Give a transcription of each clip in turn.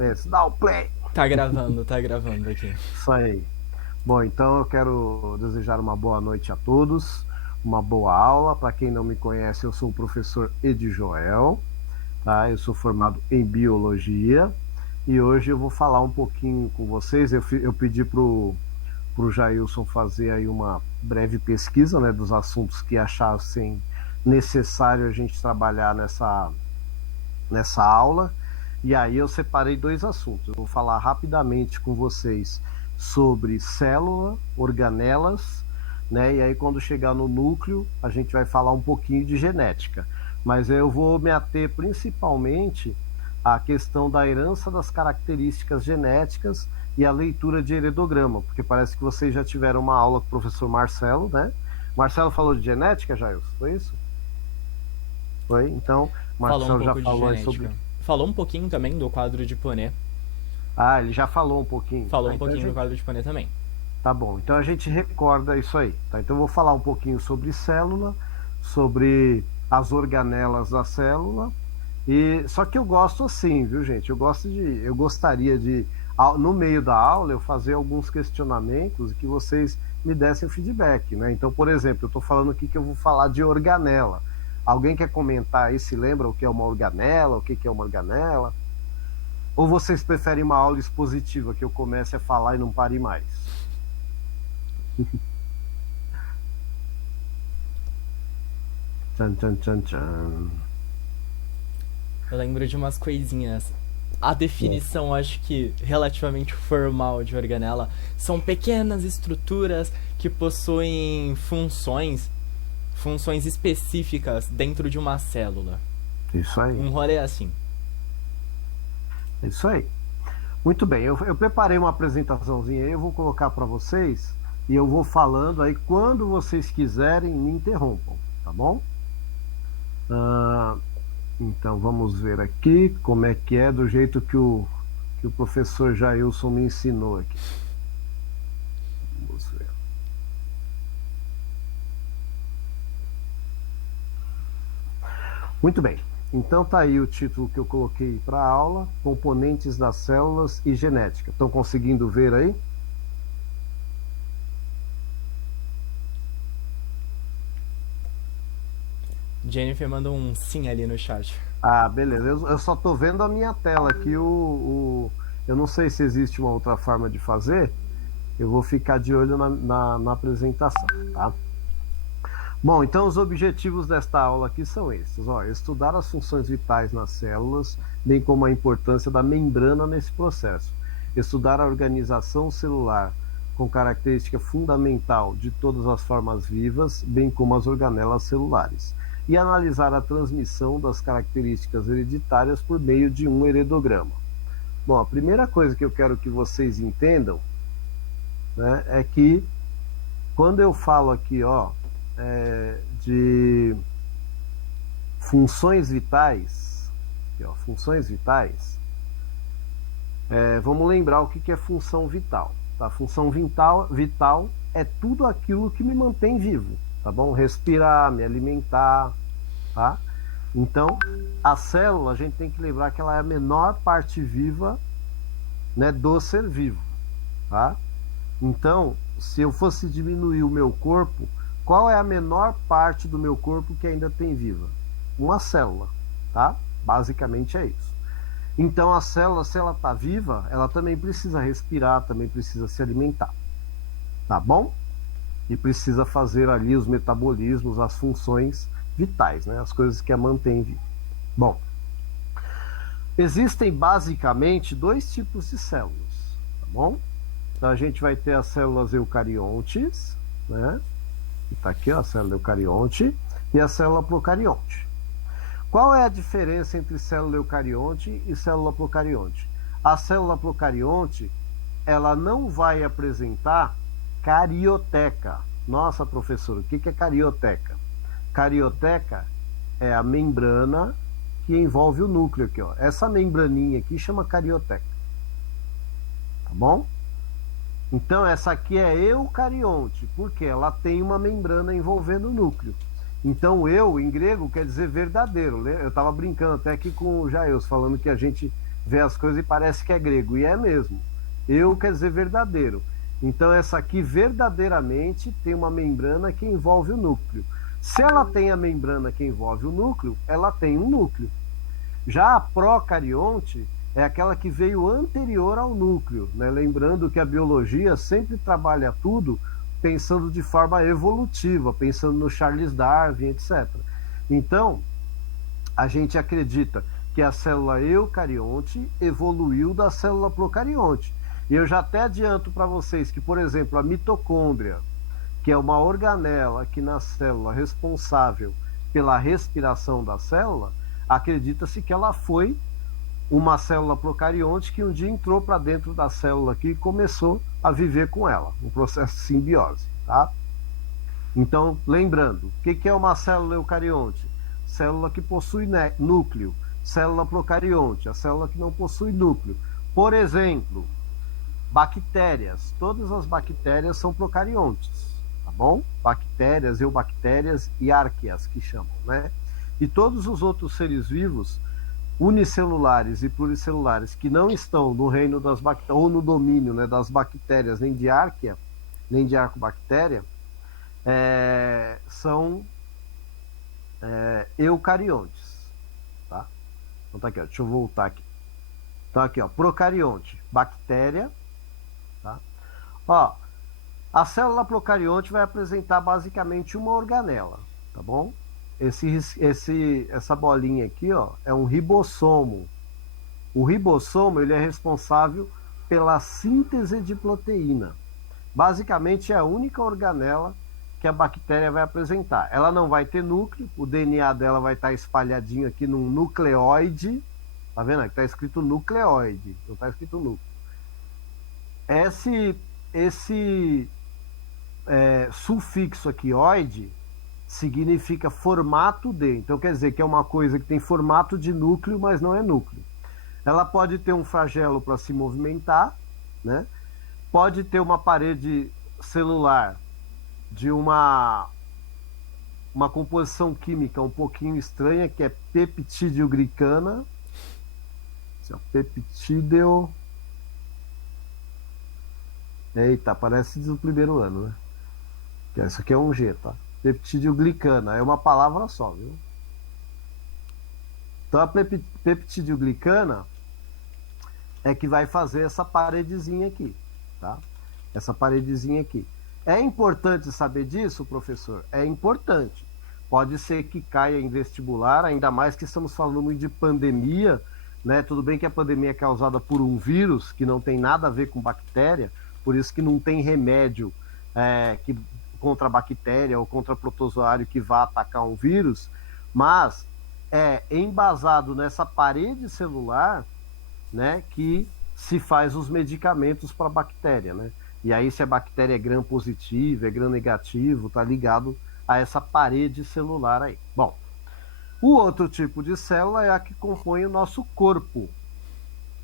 Esse, dá o play. Tá gravando aqui. Isso aí. Bom, então eu quero desejar uma boa noite a todos, uma boa aula. Para quem não me conhece, eu sou o professor Edi Joel, tá? Eu sou formado em biologia e hoje eu vou falar um pouquinho com vocês. Eu pedi pro Jailson fazer aí uma breve pesquisa, né, dos assuntos que achassem necessário a gente trabalhar nessa aula. E aí eu separei dois assuntos. Eu vou falar rapidamente com vocês sobre célula, organelas, né? E aí quando chegar no núcleo, a gente vai falar um pouquinho de genética. Mas eu vou me ater principalmente à questão da herança das características genéticas e a leitura de heredograma, porque parece que vocês já tiveram uma aula com o professor Marcelo, né? Marcelo falou de genética, Jailson, foi isso? Foi? Então, Falou um Marcelo já pouco de falou aí sobre. genética. Falou um pouquinho também do quadro de Poné. Ah, ele já falou um pouquinho. Falou Ah, um então a pouquinho do gente. quadro de Poné também. Tá bom. Então a gente recorda isso aí. Tá? Então eu vou falar um pouquinho sobre célula, sobre as organelas da célula. E só que eu gosto assim, viu, gente? Eu gostaria de, no meio da aula, eu fazer alguns questionamentos e que vocês me dessem feedback, né? Então, por exemplo, eu estou falando aqui que eu vou falar de organela. Alguém quer comentar aí se lembra o que é uma organela, o que é uma organela? Ou vocês preferem uma aula expositiva que eu comece a falar e não pare mais? Tchan, tchan, tchan, tchan. Eu lembro de umas coisinhas. A definição, acho que relativamente formal de organela, são pequenas estruturas que possuem funções específicas dentro de uma célula. Isso aí, Um rolê assim. isso aí. Muito bem, eu preparei uma apresentaçãozinha aí, eu vou colocar para vocês e eu vou falando aí quando vocês quiserem me interrompam, tá bom? Ah, então vamos ver aqui como é que é do jeito que o professor Jailson me ensinou aqui. Vamos ver. Muito bem. Então tá aí o título que eu coloquei para a aula, componentes das células e genética. Estão conseguindo ver aí? Jennifer mandou um sim ali no chat. Ah, beleza. Eu só estou vendo a minha tela aqui. Eu não sei se existe uma outra forma de fazer. Eu vou ficar de olho na apresentação, tá? Bom, então os objetivos desta aula aqui são esses. Ó, estudar as funções vitais nas células, bem como a importância da membrana nesse processo. Estudar a organização celular com característica fundamental de todas as formas vivas, bem como as organelas celulares. E analisar a transmissão das características hereditárias por meio de um heredograma. Bom, a primeira coisa que eu quero que vocês entendam, né, é que quando eu falo aqui, ó, de funções vitais, aqui, ó, funções vitais, vamos lembrar o que é função vital. Tá? Função vital é tudo aquilo que me mantém vivo, tá bom? Respirar, me alimentar, tá? Então, a célula, a gente tem que lembrar que ela é a menor parte viva, né, do ser vivo, tá? Então, se eu fosse diminuir o meu corpo, qual é a menor parte do meu corpo que ainda tem viva? Uma célula, tá? Basicamente é isso. Então, a célula, se ela está viva, ela também precisa respirar, também precisa se alimentar, tá bom? E precisa fazer ali os metabolismos, as funções vitais, né? As coisas que a mantêm viva. Bom, existem basicamente dois tipos de células, tá bom? Então, a gente vai ter as células eucariontes, né? Está aqui, ó, a célula eucarionte e a célula procarionte. Qual é a diferença entre célula eucarionte e célula procarionte? A célula procarionte, ela não vai apresentar carioteca. Nossa, professor, o que é carioteca? Carioteca é a membrana que envolve o núcleo aqui, ó. Essa membraninha aqui chama carioteca. Tá bom? Então, essa aqui é eucarionte, porque ela tem uma membrana envolvendo o núcleo. Então, eu, em grego, quer dizer verdadeiro. Eu estava brincando até aqui com o Jails, falando que a gente vê as coisas e parece que é grego, e é mesmo. Eu quer dizer verdadeiro. Então essa aqui verdadeiramente tem uma membrana que envolve o núcleo. Se ela tem a membrana que envolve o núcleo, ela tem um núcleo. Já a procarionte é aquela que veio anterior ao núcleo, né? Lembrando que a biologia sempre trabalha tudo pensando de forma evolutiva, pensando no Charles Darwin, etc. Então, a gente acredita que a célula eucarionte evoluiu da célula procarionte. E eu já até adianto para vocês que, por exemplo, a mitocôndria, que é uma organela aqui na célula responsável pela respiração da célula, acredita-se que ela foi uma célula procarionte que um dia entrou para dentro da célula aqui e começou a viver com ela, um processo de simbiose, tá? Então, lembrando, o que é uma célula eucarionte? Célula que possui núcleo. Célula procarionte, a célula que não possui núcleo. Por exemplo, bactérias. Todas as bactérias são procariontes, tá bom? Bactérias, eubactérias e arqueas, que chamam, né? E todos os outros seres vivos, unicelulares e pluricelulares, que não estão no reino das bactérias, ou no domínio, né, das bactérias, nem de arquea, nem de arcobactéria, são eucariontes, tá? Então tá aqui, ó, deixa eu voltar aqui. Então aqui, ó, procarionte, bactéria, tá? Ó, a célula procarionte vai apresentar basicamente uma organela, tá bom? Essa bolinha aqui, ó, é um ribossomo. O ribossomo, ele é responsável pela síntese de proteína. Basicamente é a única organela que a bactéria vai apresentar. Ela não vai ter núcleo, o DNA dela vai estar espalhadinho aqui num nucleóide. Tá vendo? Aqui está escrito nucleóide, não está escrito núcleo. Esse sufixo aqui, oide, significa formato de. Então quer dizer que é uma coisa que tem formato de núcleo, mas não é núcleo. Ela pode ter um flagelo para se movimentar, né? Pode ter uma parede celular de uma composição química um pouquinho estranha, que é peptidoglicana. Peptídeo. Eita, parece do primeiro ano, né? Isso aqui é um G, tá? Peptidoglicana, é uma palavra só, viu? Então a peptidoglicana é que vai fazer essa paredezinha aqui, tá? Essa paredezinha aqui. É importante saber disso, professor? É importante. Pode ser que caia em vestibular, ainda mais que estamos falando muito de pandemia, né? Tudo bem que a pandemia é causada por um vírus que não tem nada a ver com bactéria, por isso que não tem remédio contra a bactéria ou contra protozoário que vá atacar um vírus, mas é embasado nessa parede celular, né, que se faz os medicamentos para a bactéria, né? E aí se a bactéria é gram positivo, é gram negativo, tá ligado a essa parede celular aí. Bom, o outro tipo de célula é a que compõe o nosso corpo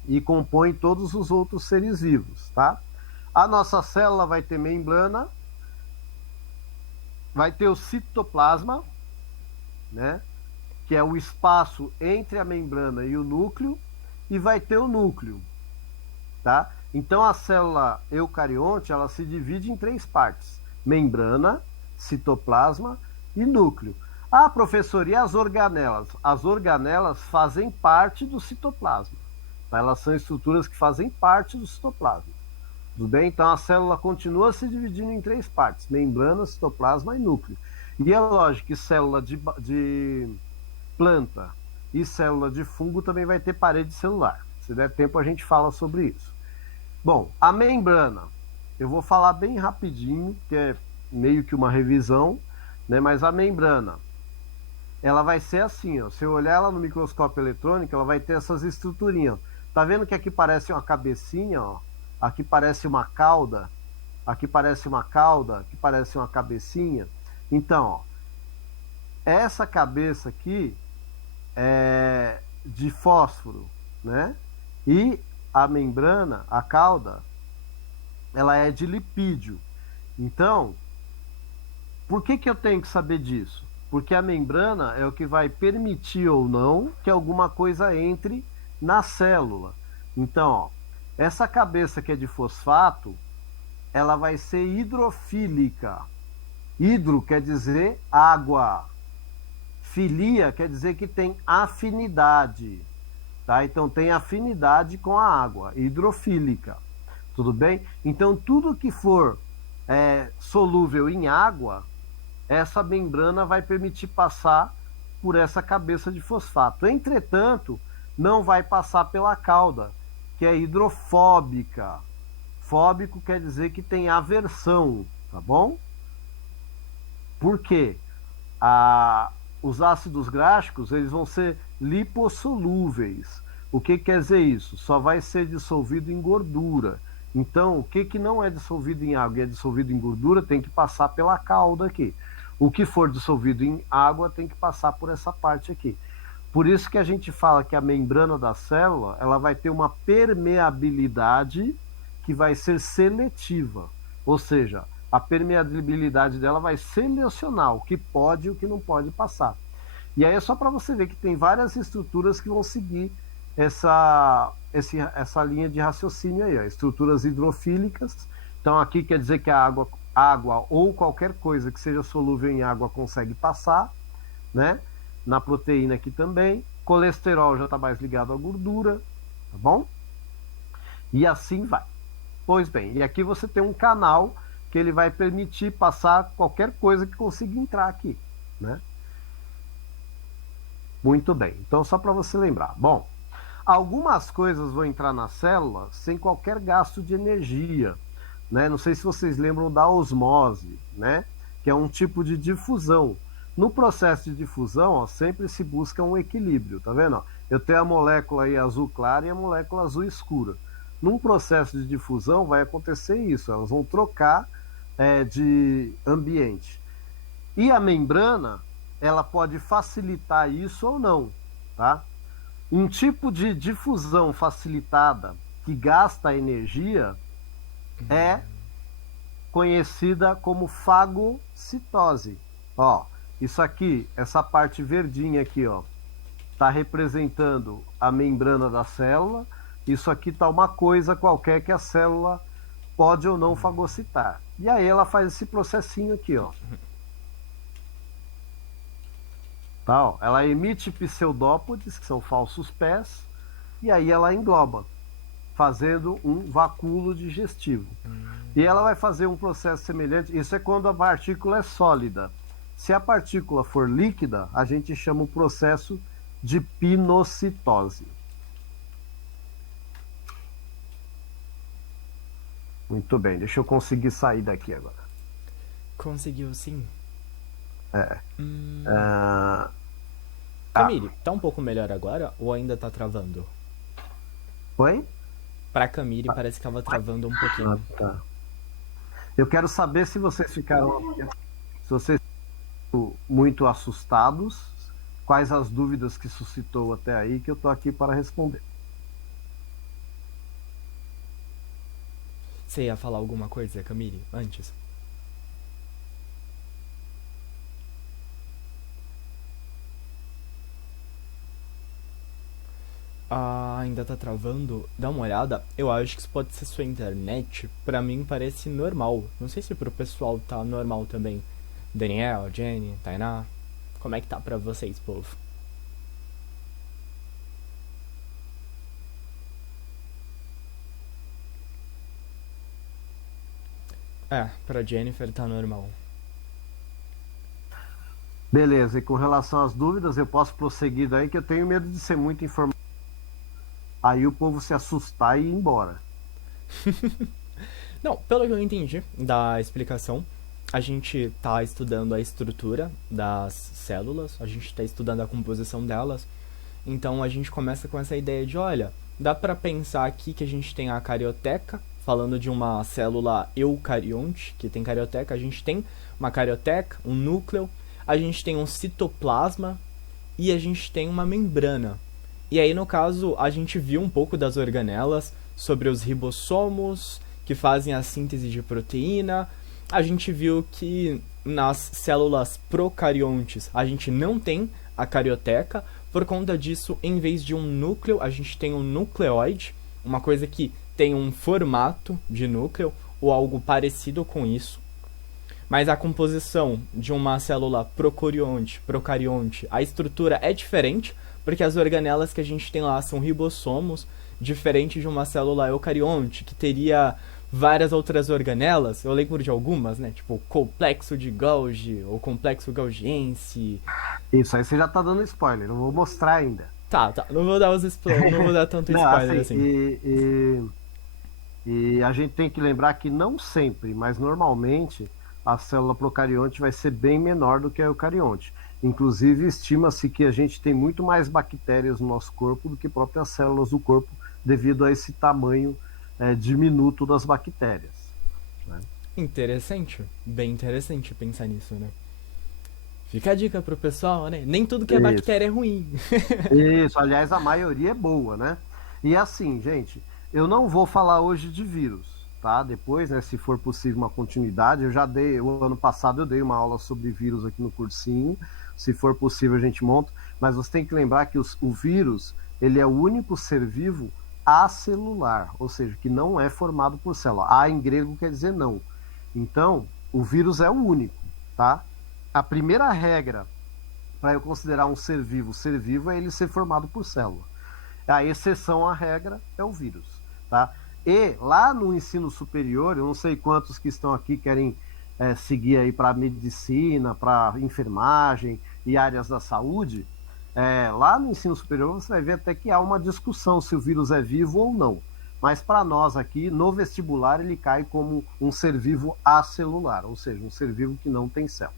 e compõe todos os outros seres vivos, tá? A nossa célula vai ter membrana, vai ter o citoplasma, né? Que é o espaço entre a membrana e o núcleo, e vai ter o núcleo, tá? Então a célula eucarionte, ela se divide em 3 partes: membrana, citoplasma e núcleo. Ah, professor, e as organelas? As organelas fazem parte do citoplasma, tá? Elas são estruturas que fazem parte do citoplasma. Tudo bem? Então a célula continua se dividindo em 3 partes: membrana, citoplasma e núcleo. E é lógico que célula de planta e célula de fungo também vai ter parede celular. Se der tempo a gente fala sobre isso. Bom, a membrana, eu vou falar bem rapidinho, que é meio que uma revisão, né? Mas a membrana, ela vai ser assim, ó. Se eu olhar ela no microscópio eletrônico, ela vai ter essas estruturinhas. Tá vendo que aqui parece uma cabecinha, ó? Aqui parece uma cauda, aqui parece uma cauda, aqui parece uma cabecinha. Então, ó, essa cabeça aqui é de fósforo, né? E a membrana, a cauda, ela é de lipídio. Então, por que eu tenho que saber disso? Porque a membrana é o que vai permitir ou não que alguma coisa entre na célula. Então, ó, essa cabeça que é de fosfato, ela vai ser hidrofílica. Hidro quer dizer água. Filia quer dizer que tem afinidade. Tá? Então tem afinidade com a água, hidrofílica. Tudo bem? Então tudo que for solúvel em água, essa membrana vai permitir passar por essa cabeça de fosfato. Entretanto, não vai passar pela cauda, que é hidrofóbica. Fóbico quer dizer que tem aversão, tá bom? Por quê? Os ácidos gráficos eles vão ser lipossolúveis. O que quer dizer isso? Só vai ser dissolvido em gordura. Então, o que não é dissolvido em água e é dissolvido em gordura tem que passar pela cauda aqui. O que for dissolvido em água tem que passar por essa parte aqui. Por isso que a gente fala que a membrana da célula ela vai ter uma permeabilidade que vai ser seletiva. Ou seja, a permeabilidade dela vai selecionar o que pode e o que não pode passar. E aí é só para você ver que tem várias estruturas que vão seguir essa linha de raciocínio aí, ó. Estruturas hidrofílicas. Então aqui quer dizer que a água ou qualquer coisa que seja solúvel em água consegue passar, né? Na proteína aqui também. Colesterol já está mais ligado à gordura, tá bom? E assim vai. Pois bem, e aqui você tem um canal que ele vai permitir passar qualquer coisa que consiga entrar aqui, né? Muito bem, então só para você lembrar. Bom, algumas coisas vão entrar na célula sem qualquer gasto de energia, né? Não sei se vocês lembram da osmose, né? Que é um tipo de difusão. No processo de difusão, ó, sempre se busca um equilíbrio, tá vendo? Ó, eu tenho a molécula aí azul clara e a molécula azul escura. Num processo de difusão vai acontecer isso, elas vão trocar de ambiente. E a membrana, ela pode facilitar isso ou não, tá? Um tipo de difusão facilitada que gasta energia é conhecida como fagocitose. Ó, isso aqui, essa parte verdinha aqui, ó, está representando a membrana da célula. Isso aqui está uma coisa qualquer que a célula pode ou não fagocitar. E aí ela faz esse processinho aqui, ó. Tá, ó. Ela emite pseudópodes, que são falsos pés, e aí ela engloba, fazendo um vacúolo digestivo. E ela vai fazer um processo semelhante. Isso é quando a partícula é sólida. Se a partícula for líquida, a gente chama o processo de pinocitose. Muito bem, deixa eu conseguir sair daqui agora. Conseguiu sim. É. Camille, tá um pouco melhor agora ou ainda tá travando? Oi? Pra Camille parece que tava travando um pouquinho. Tá. Eu quero saber se vocês ficaram muito assustados, quais as dúvidas que suscitou até aí, que eu tô aqui para responder. Você ia falar alguma coisa, Camille, antes? Ainda tá travando? Dá uma olhada. Eu acho que isso pode ser sua internet. Pra mim parece normal. Não sei se pro pessoal tá normal também. Daniel, Jenny, Tainá. Como é que tá pra vocês, povo? Pra Jennifer tá normal. Beleza, e com relação às dúvidas, eu posso prosseguir daí, que eu tenho medo de ser muita informação. Aí o povo se assustar e ir embora. Não, pelo que eu entendi da explicação, a gente tá estudando a estrutura das células, a gente tá estudando a composição delas. Então a gente começa com essa ideia de, olha, dá pra pensar aqui que a gente tem a carioteca, falando de uma célula eucarionte, que tem carioteca, a gente tem uma carioteca, um núcleo, a gente tem um citoplasma e a gente tem uma membrana. E aí, no caso, a gente viu um pouco das organelas, sobre os ribossomos, que fazem a síntese de proteína. A gente viu que nas células procariontes a gente não tem a carioteca. Por conta disso, em vez de um núcleo, a gente tem um nucleoide. uma coisa que tem um formato de núcleo ou algo parecido com isso, mas a composição de uma célula procarionte, a estrutura é diferente, porque as organelas que a gente tem lá são ribossomos, diferente de uma célula eucarionte, que teria várias outras organelas. Eu lembro de algumas, né? Tipo, complexo de Golgi, ou complexo gaugiense. Isso aí você já tá dando spoiler, eu vou mostrar ainda. Tá, não vou dar não vou dar tanto Não, spoiler assim. E a gente tem que lembrar que não sempre, mas normalmente, a célula procarionte vai ser bem menor do que a eucarionte. Inclusive, estima-se que a gente tem muito mais bactérias no nosso corpo do que próprias células do corpo, devido a esse tamanho diminuto das bactérias. Né? Interessante, bem interessante pensar nisso, né? Fica a dica pro pessoal, né? Nem tudo que é bactéria é ruim. Isso, aliás, a maioria é boa, né? E assim, gente, eu não vou falar hoje de vírus, tá? Depois, né, se for possível uma continuidade, eu já dei, o ano passado eu dei uma aula sobre vírus aqui no cursinho, se for possível a gente monta, mas você tem que lembrar que o vírus, ele é o único ser vivo acelular, ou seja, que não é formado por célula. A em grego quer dizer não. Então, o vírus é o único, tá? A primeira regra para eu considerar um ser vivo é ele ser formado por célula. A exceção à regra é o vírus, tá? E lá no ensino superior, eu não sei quantos que estão aqui querem seguir aí para medicina, para enfermagem e áreas da saúde, lá no ensino superior você vai ver até que há uma discussão se o vírus é vivo ou não. Mas para nós aqui, no vestibular, ele cai como um ser vivo acelular, ou seja, um ser vivo que não tem célula.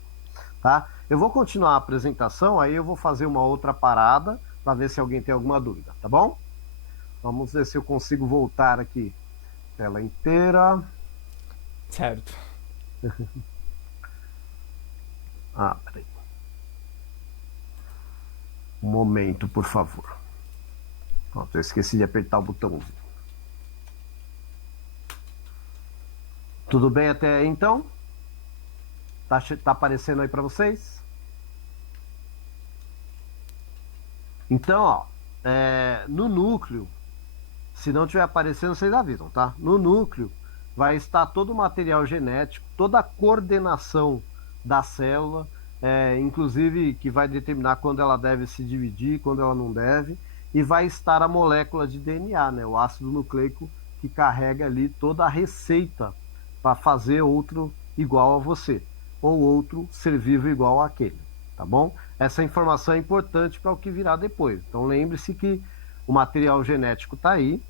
Tá? Eu vou continuar a apresentação, aí eu vou fazer uma outra parada para ver se alguém tem alguma dúvida, tá bom? Vamos ver se eu consigo voltar aqui. Tela inteira. Certo. Peraí. Um momento, por favor. Pronto, eu esqueci de apertar o botãozinho. Tudo bem até aí, então? Tá aparecendo aí para vocês? Então, ó, no núcleo, se não estiver aparecendo, vocês avisam, tá? No núcleo vai estar todo o material genético, toda a coordenação da célula, inclusive que vai determinar quando ela deve se dividir, quando ela não deve, e vai estar a molécula de DNA, né? O ácido nucleico que carrega ali toda a receita para fazer outro igual a você, ou outro ser vivo igual àquele, tá bom? Essa informação é importante para o que virá depois. Então lembre-se que o material genético está aí,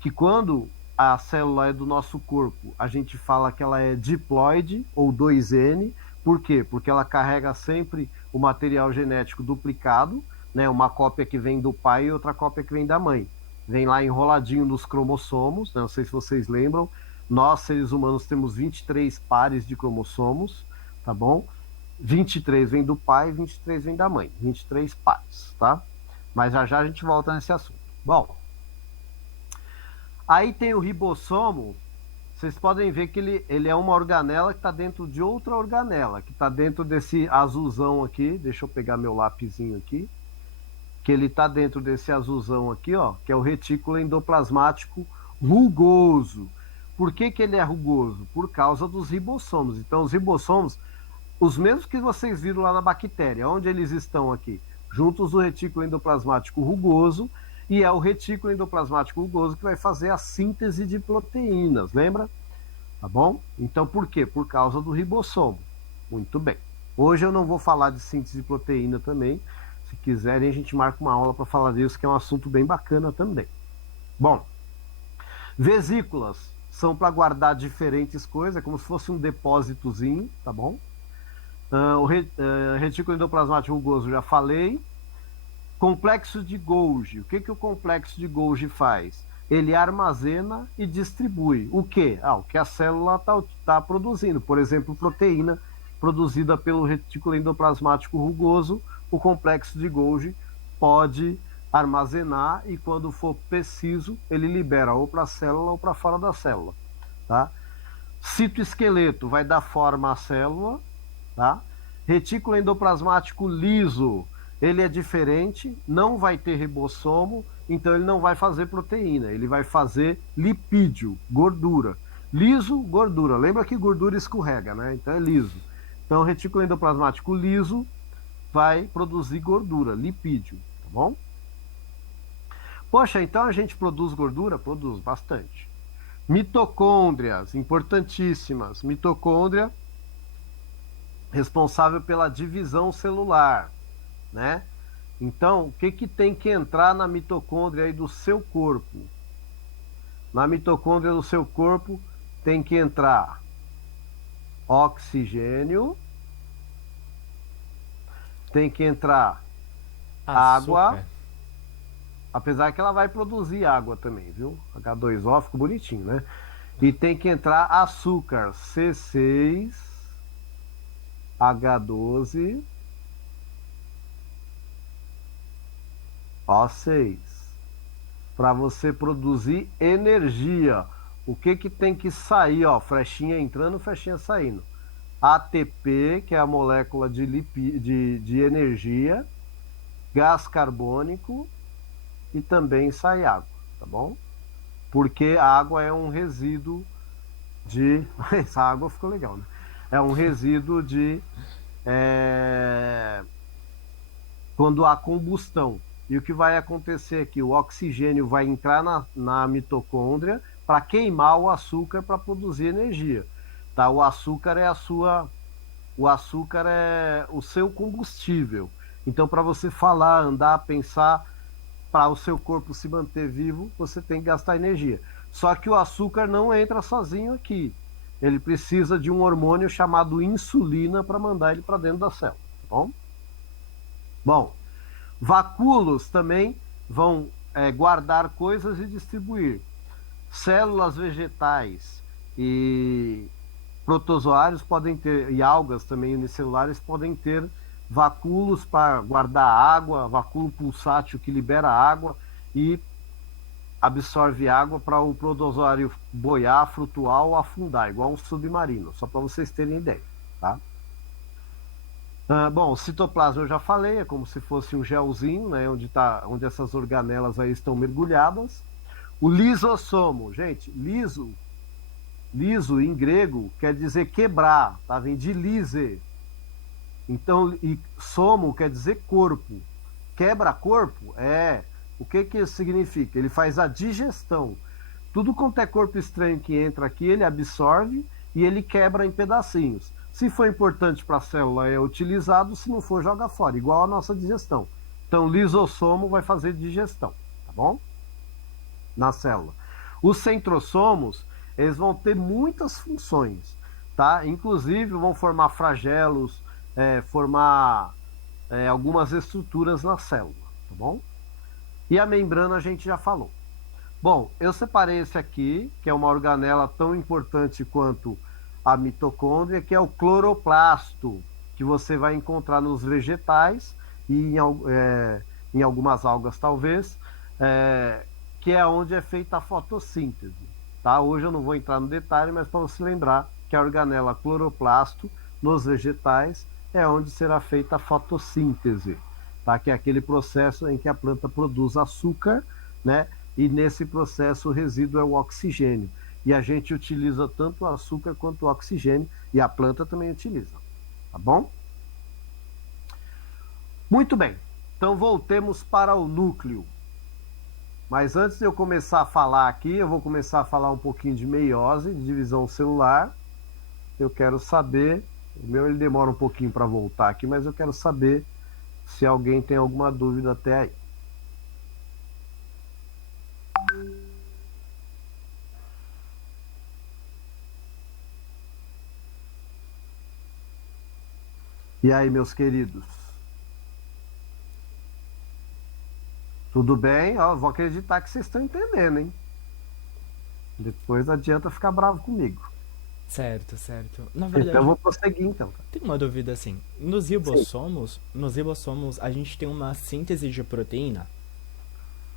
que quando a célula é do nosso corpo, a gente fala que ela é diploide ou 2N. Por quê? Porque ela carrega sempre o material genético duplicado, né? Uma cópia que vem do pai e outra cópia que vem da mãe. Vem lá enroladinho nos cromossomos, né? Não sei se vocês lembram, nós seres humanos temos 23 pares de cromossomos, tá bom? 23 vem do pai, 23 vem da mãe, 23 pares, tá? Mas já a gente volta nesse assunto. Bom, aí tem o ribossomo. Vocês podem ver que ele é uma organela que está dentro de outra organela, que está dentro desse azulzão aqui. Deixa eu pegar meu lapisinho aqui. Que ele está dentro desse azulzão aqui, ó, que é o retículo endoplasmático rugoso. Por que ele é rugoso? Por causa dos ribossomos. Então, os ribossomos, os mesmos que vocês viram lá na bactéria, onde eles estão aqui? Juntos do retículo endoplasmático rugoso, e é o retículo endoplasmático rugoso que vai fazer a síntese de proteínas, lembra? Tá bom? Então, por quê? Por causa do ribossomo. Muito bem. Hoje eu não vou falar de síntese de proteína também. Se quiserem, a gente marca uma aula para falar disso, que é um assunto bem bacana também. Bom, vesículas são para guardar diferentes coisas, é como se fosse um depósitozinho, tá bom? O retículo endoplasmático rugoso, já falei. Complexo de Golgi. O que o complexo de Golgi faz? Ele armazena e distribui. O quê? O que a célula está produzindo. Por exemplo, proteína produzida pelo retículo endoplasmático rugoso, o complexo de Golgi pode armazenar e, quando for preciso, ele libera ou para a célula ou para fora da célula. Tá? Citoesqueleto vai dar forma à célula. Tá? Retículo endoplasmático liso, ele é diferente, não vai ter ribossomo, então ele não vai fazer proteína, ele vai fazer lipídio, gordura. Liso, gordura. Lembra que gordura escorrega, né? Então é liso. Então o retículo endoplasmático liso vai produzir gordura, lipídio, tá bom? Poxa, então a gente produz gordura? Produz bastante. Mitocôndrias, importantíssimas. Mitocôndria responsável pela divisão celular, né? Então, o que que tem que entrar na mitocôndria aí do seu corpo? Na mitocôndria do seu corpo tem que entrar oxigênio, tem que entrar água, Açúcar. apesar que ela vai produzir água também, viu? H2O, ficou bonitinho, né? E tem que entrar açúcar, C6, H12, O6, para você produzir energia. O que que tem que sair, ó? Flechinha entrando, flechinha saindo. ATP, que é a molécula de energia, gás carbônico e também sai água, tá bom? Porque a água é um resíduo de. Essa água ficou legal, né? É um resíduo de. Quando há combustão. E o que vai acontecer aqui? O oxigênio vai entrar na mitocôndria para queimar o açúcar para produzir energia. Tá? O açúcar é o seu combustível. Então, para você falar, andar, pensar, para o seu corpo se manter vivo, você tem que gastar energia. Só que o açúcar não entra sozinho aqui. Ele precisa de um hormônio chamado insulina para mandar ele para dentro da célula. Tá bom? Bom, vacúolos também vão guardar coisas e distribuir. Células vegetais e protozoários podem ter, e algas também unicelulares podem ter vacúolos para guardar água, vacúolo pulsátil que libera água e absorve água para o protozoário boiar, flutuar ou afundar, igual um submarino, só para vocês terem ideia, tá? Bom, o citoplasma eu já falei, é como se fosse um gelzinho, né, onde essas organelas aí estão mergulhadas. O lisossomo, gente, liso em grego quer dizer quebrar, tá? Vem de lise. Então, e somo quer dizer corpo. Quebra corpo? O que que isso significa? Ele faz a digestão. Tudo quanto é corpo estranho que entra aqui, ele absorve e ele quebra em pedacinhos. Se for importante para a célula, é utilizado, se não for, joga fora, igual a nossa digestão. Então, lisossomo vai fazer digestão, tá bom? Na célula. Os centrossomos, eles vão ter muitas funções, tá? Inclusive, vão formar flagelos, formar algumas estruturas na célula, tá bom? E a membrana a gente já falou. Bom, eu separei esse aqui, que é uma organela tão importante quanto a mitocôndria, que é o cloroplasto, que você vai encontrar nos vegetais e em algumas algas talvez, que é onde é feita a fotossíntese. Tá? Hoje eu não vou entrar no detalhe, mas para você lembrar que a organela cloroplasto nos vegetais é onde será feita a fotossíntese, tá? Que é aquele processo em que a planta produz açúcar, né? E nesse processo o resíduo é o oxigênio. E a gente utiliza tanto o açúcar quanto o oxigênio, e a planta também utiliza, tá bom? Muito bem, então voltemos para o núcleo. Mas antes de eu começar a falar aqui, eu vou começar a falar um pouquinho de meiose, de divisão celular. Eu quero saber, o meu ele demora um pouquinho para voltar aqui, mas eu quero saber se alguém tem alguma dúvida até aí. E aí, meus queridos? Tudo bem? Ó, vou acreditar que vocês estão entendendo, hein? Depois não adianta ficar bravo comigo. Certo, certo. Na Então eu verdade, vou prosseguir, então. tem uma dúvida assim. Nos ribossomos, a gente tem uma síntese de proteína?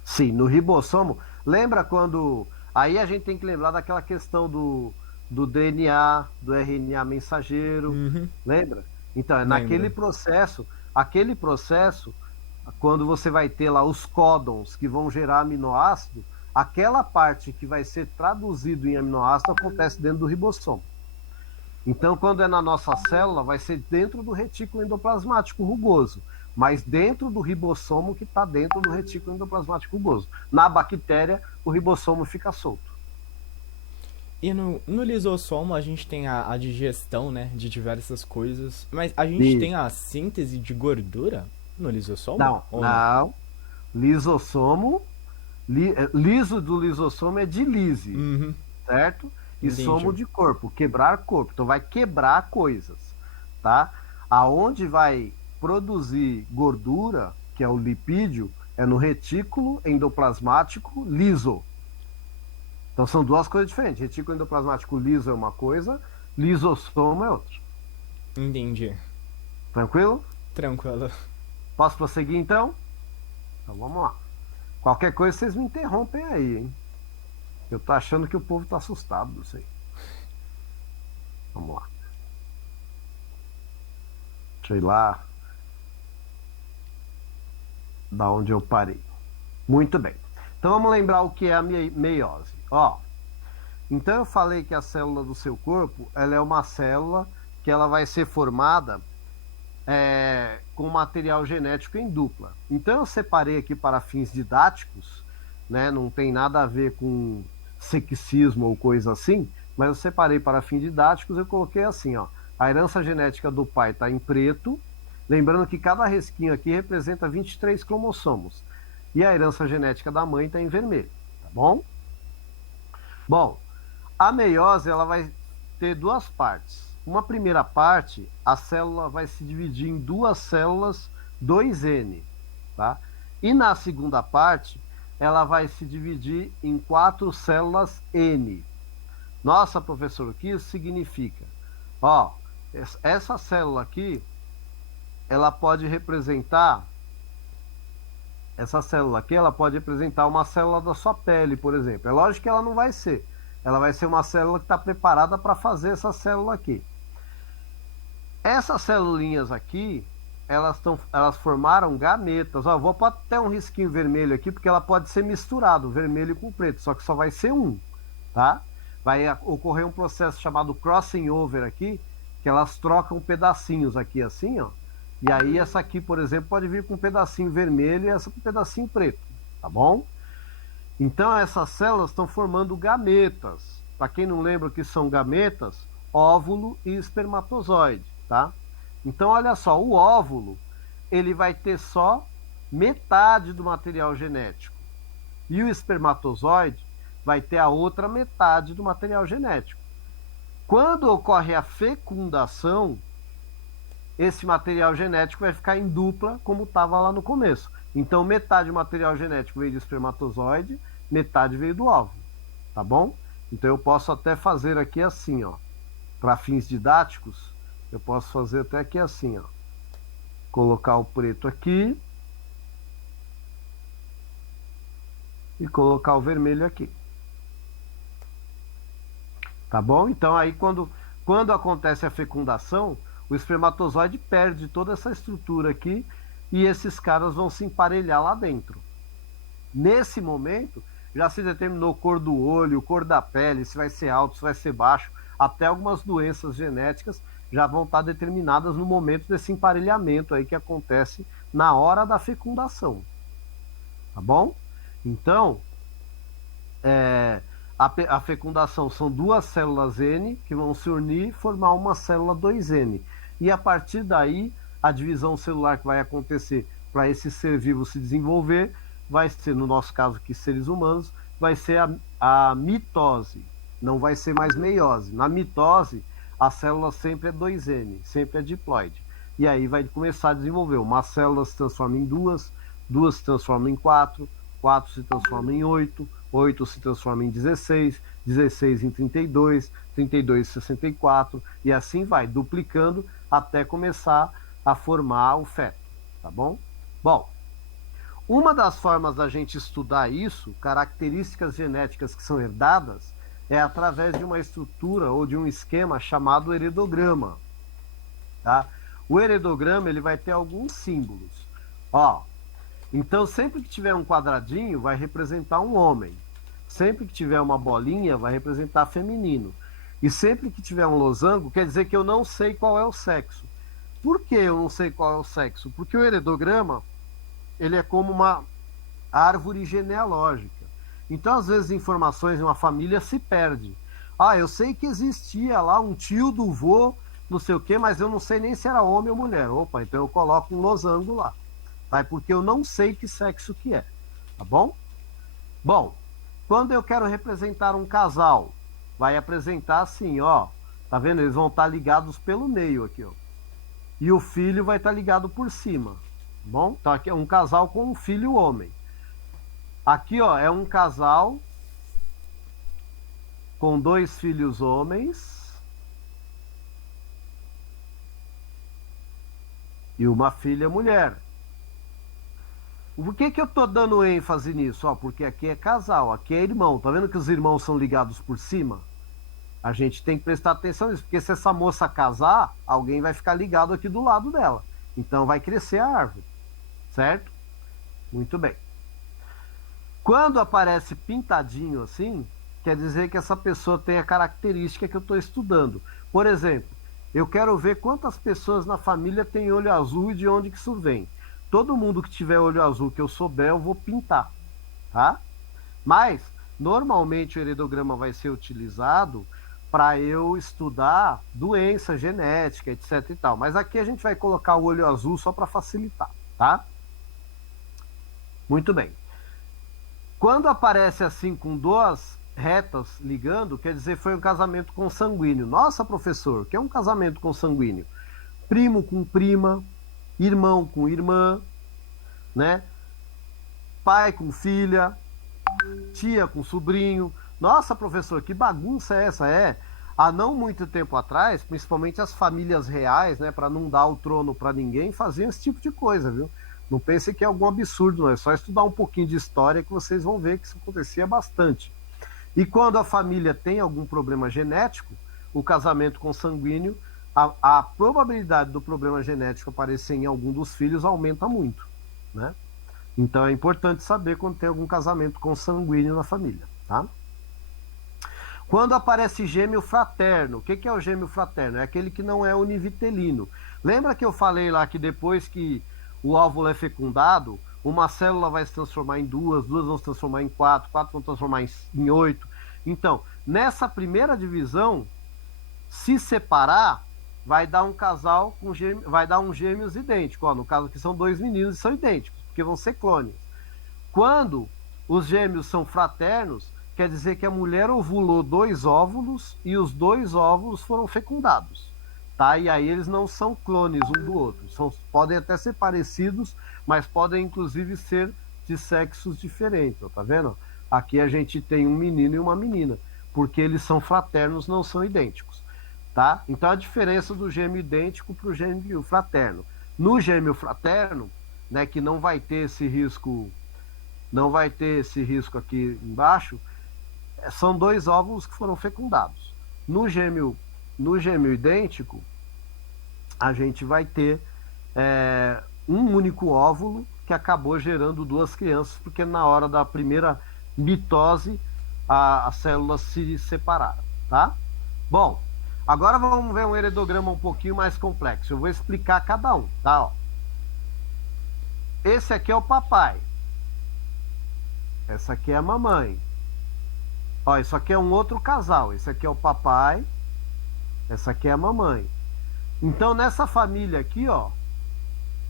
Sim, no ribossomo. Lembra quando. Aí a gente tem que lembrar daquela questão do DNA, do RNA mensageiro. Uhum. Lembra? Então, é naquele Lembro. processo. Aquele processo quando você vai ter lá os códons que vão gerar aminoácido, aquela parte que vai ser traduzido em aminoácido acontece dentro do ribossomo. Então, quando é na nossa célula, vai ser dentro do retículo endoplasmático rugoso, mas dentro do ribossomo que está dentro do retículo endoplasmático rugoso. Na bactéria, o ribossomo fica solto. E no lisossomo a gente tem a digestão, né, de diversas coisas. Mas a gente E tem a síntese de gordura no lisossomo? não, Ou não? não. Lisossomo, liso do lisossomo é de lise, Uhum, certo? E entendi. somo de corpo, quebrar corpo. Então vai quebrar coisas, tá? Aonde vai produzir gordura, que é o lipídio, é no retículo endoplasmático liso. Então são duas coisas diferentes. Retículo endoplasmático liso é uma coisa, lisossomo é outra. Entendi. Tranquilo? Tranquilo. Posso prosseguir então? Então vamos lá. Qualquer coisa vocês me interrompem aí, hein? Eu tô achando que o povo tá assustado, não sei. Vamos lá. Deixa eu ir lá da onde eu parei. Muito bem. Então vamos lembrar o que é a meiose. Ó, então eu falei que a célula do seu corpo, ela é uma célula que ela vai ser formada com material genético em dupla. Então eu separei aqui para fins didáticos, né? Não tem nada a ver com sexismo ou coisa assim, mas eu separei para fins didáticos, eu coloquei assim, ó. A herança genética do pai está em preto, lembrando que cada risquinho aqui representa 23 cromossomos. E a herança genética da mãe está em vermelho, tá bom? Bom, a meiose ela vai ter duas partes. Uma primeira parte, a célula vai se dividir em duas células 2N, tá? E na segunda parte, ela vai se dividir em 4 células N. Nossa, professor, o que isso significa? Ó, essa célula aqui, ela pode representar uma célula da sua pele, por exemplo. É lógico que ela não vai ser. Ela vai ser uma célula que está preparada para fazer essa célula aqui. Essas celulinhas aqui, elas formaram gametas. Ó, vou pôr até um risquinho vermelho aqui, porque ela pode ser misturado, vermelho com preto, só que só vai ser um, tá? Vai ocorrer um processo chamado crossing over aqui, que elas trocam pedacinhos aqui assim, ó. E aí essa aqui, por exemplo, pode vir com um pedacinho vermelho e essa com um pedacinho preto, tá bom? Então essas células estão formando gametas. Para quem não lembra o que são gametas, óvulo e espermatozoide, tá? Então olha só, o óvulo, ele vai ter só metade do material genético. E o espermatozoide vai ter a outra metade do material genético. Quando ocorre a fecundação, esse material genético vai ficar em dupla, como estava lá no começo. Então, metade do material genético veio do espermatozoide, metade veio do óvulo, tá bom? Então, eu posso até fazer aqui assim, ó. Para fins didáticos, eu posso fazer até aqui assim, ó. Colocar o preto aqui e colocar o vermelho aqui. Tá bom? Então, aí quando acontece a fecundação, o espermatozoide perde toda essa estrutura aqui e esses caras vão se emparelhar lá dentro. Nesse momento, já se determinou cor do olho, cor da pele, se vai ser alto, se vai ser baixo, até algumas doenças genéticas já vão estar determinadas no momento desse emparelhamento aí que acontece na hora da fecundação. Tá bom? Então, a fecundação são duas células N que vão se unir e formar uma célula 2N. E a partir daí, a divisão celular que vai acontecer para esse ser vivo se desenvolver vai ser, no nosso caso aqui, seres humanos, vai ser a mitose. Não vai ser mais meiose. Na mitose, a célula sempre é 2N, sempre é diploide. E aí vai começar a desenvolver. Uma célula se transforma em duas, duas se transforma em quatro, quatro se transforma em oito, 8 se transforma em 16, 16 em 32, 32 em 64, e assim vai, duplicando até começar a formar o feto, tá bom? Bom, uma das formas da gente estudar isso, características genéticas que são herdadas, é através de uma estrutura ou de um esquema chamado heredograma, tá? O heredograma, ele vai ter alguns símbolos. Ó, Então, sempre que tiver um quadradinho, vai representar um homem. Sempre que tiver uma bolinha, vai representar feminino. E sempre que tiver um losango, quer dizer que eu não sei qual é o sexo. Por que eu não sei qual é o sexo? Porque o heredograma, ele é como uma árvore genealógica. Então, às vezes, informações de uma família se perdem. Ah, eu sei que existia lá um tio do vô, não sei o quê, mas eu não sei nem se era homem ou mulher. Opa, então eu coloco um losango lá. Tá? Porque eu não sei que sexo que é. Tá bom? Bom, quando eu quero representar um casal, vai apresentar assim, ó. Tá vendo? Eles vão estar ligados pelo meio aqui, ó. E o filho vai estar ligado por cima. Tá bom? Então aqui é um casal com um filho homem. Aqui, ó, é um casal com 2 filhos homens e uma filha mulher. Por que que eu tô dando ênfase nisso? Ó, porque aqui é casal, aqui é irmão. Tá vendo que os irmãos são ligados por cima? A gente tem que prestar atenção nisso, porque se essa moça casar, alguém vai ficar ligado aqui do lado dela. Então vai crescer a árvore, certo? Muito bem. Quando aparece pintadinho assim, quer dizer que essa pessoa tem a característica que eu estou estudando. Por exemplo, eu quero ver quantas pessoas na família têm olho azul e de onde que isso vem. Todo mundo que tiver olho azul que eu souber, eu vou pintar, tá? Mas, normalmente o heredograma vai ser utilizado para eu estudar doença genética, etc e tal. Mas aqui a gente vai colocar o olho azul só para facilitar, tá? Muito bem. Quando aparece assim com 2 retas ligando, quer dizer foi um casamento consanguíneo. Nossa, professor, o que é um casamento consanguíneo? Primo com prima, irmão com irmã, né? Pai com filha, tia com sobrinho. Nossa, professor, que bagunça é essa? É, há não muito tempo atrás, principalmente as famílias reais, né, para não dar o trono para ninguém, faziam esse tipo de coisa, viu? Não pense que é algum absurdo, não. É só estudar um pouquinho de história que vocês vão ver que isso acontecia bastante. E quando a família tem algum problema genético, o casamento consanguíneo, a probabilidade do problema genético aparecer em algum dos filhos aumenta muito, né? Então é importante saber quando tem algum casamento consanguíneo na família, tá? Quando aparece gêmeo fraterno, o que é o gêmeo fraterno? É aquele que não é univitelino. Lembra que eu falei lá que depois que o óvulo é fecundado, uma célula vai se transformar em 2, 2 vão se transformar em 4, 4 vão se transformar em 8. Então, nessa primeira divisão, se separar, vai dar um casal com gêmeos, vai dar um gêmeos idêntico. Ó, no caso aqui são 2 meninos e são idênticos, porque vão ser clones. Quando os gêmeos são fraternos, quer dizer que a mulher ovulou 2 óvulos e os 2 óvulos foram fecundados. Tá? E aí eles não são clones um do outro. Podem até ser parecidos, mas podem inclusive ser de sexos diferentes. Ó, tá vendo? Aqui a gente tem um menino e uma menina, porque eles são fraternos, não são idênticos. Tá? Então a diferença do gêmeo idêntico para o gêmeo fraterno. No gêmeo fraterno, né, que não vai ter esse risco, aqui embaixo, são 2 óvulos que foram fecundados. No gêmeo idêntico, a gente vai ter um único óvulo que acabou gerando 2 crianças, porque na hora da primeira mitose as células se separaram, tá? Bom, agora vamos ver um heredograma um pouquinho mais complexo. Eu vou explicar cada um, tá? Ó. Esse aqui é o papai. Essa aqui é a mamãe. Ó, isso aqui é um outro casal. Esse aqui é o papai. Essa aqui é a mamãe. Então, nessa família aqui, ó,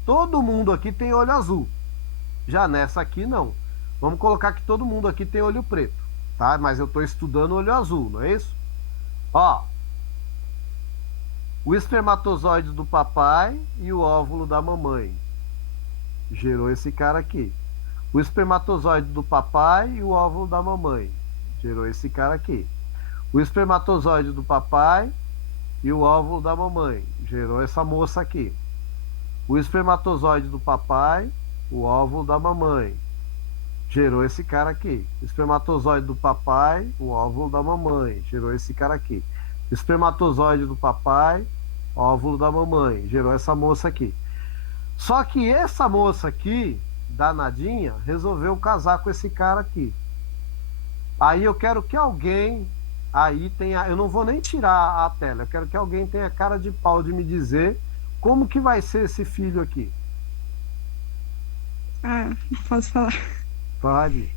todo mundo aqui tem olho azul. Já nessa aqui, não. Vamos colocar que todo mundo aqui tem olho preto, tá? Mas eu estou estudando olho azul, não é isso? Ó, o espermatozoide do papai e o óvulo da mamãe. Gerou esse cara aqui. O espermatozoide do papai e o óvulo da mamãe. Gerou esse cara aqui. O espermatozoide do papai e o óvulo da mamãe. Gerou essa moça aqui. O espermatozoide do papai, o óvulo da mamãe. Gerou esse cara aqui. O espermatozoide do papai, o óvulo da mamãe. Gerou esse cara aqui. O espermatozoide do papai, óvulo da mamãe. Gerou essa moça aqui. Só que essa moça aqui, danadinha, resolveu casar com esse cara aqui. Aí eu quero que alguém aí tenha. Eu não vou nem tirar a tela, eu quero que alguém tenha cara de pau de me dizer como que vai ser esse filho aqui. Ah, posso falar. Pode.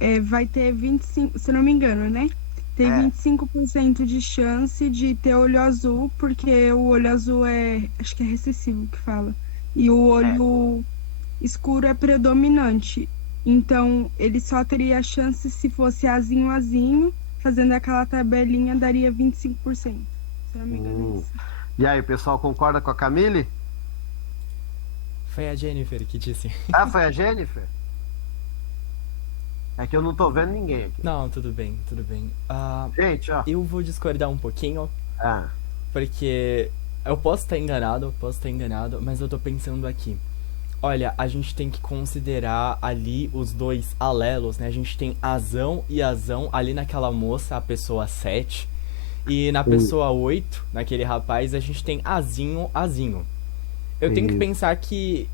É, vai ter 25, se não me engano, né? Tem É. 25% de chance de ter olho azul, porque o olho azul acho que é recessivo que fala. E o É. olho escuro é predominante. Então, ele só teria chance se fosse azinho, azinho, fazendo aquela tabelinha, daria 25%. Se não me engano, é isso. E aí, o pessoal concorda com a Camille? Foi a Jennifer que disse. Ah, foi a Jennifer? É que eu não tô vendo ninguém aqui. Não, tudo bem, tudo bem. Gente, ó. Eu vou discordar um pouquinho, Ah, porque eu posso estar enganado, mas eu tô pensando aqui. Olha, a gente tem que considerar ali os dois alelos, né? A gente tem azão e azão ali naquela moça, a pessoa 7. E na pessoa 8, naquele rapaz, a gente tem azinho, azinho. Eu tenho que Isso. pensar que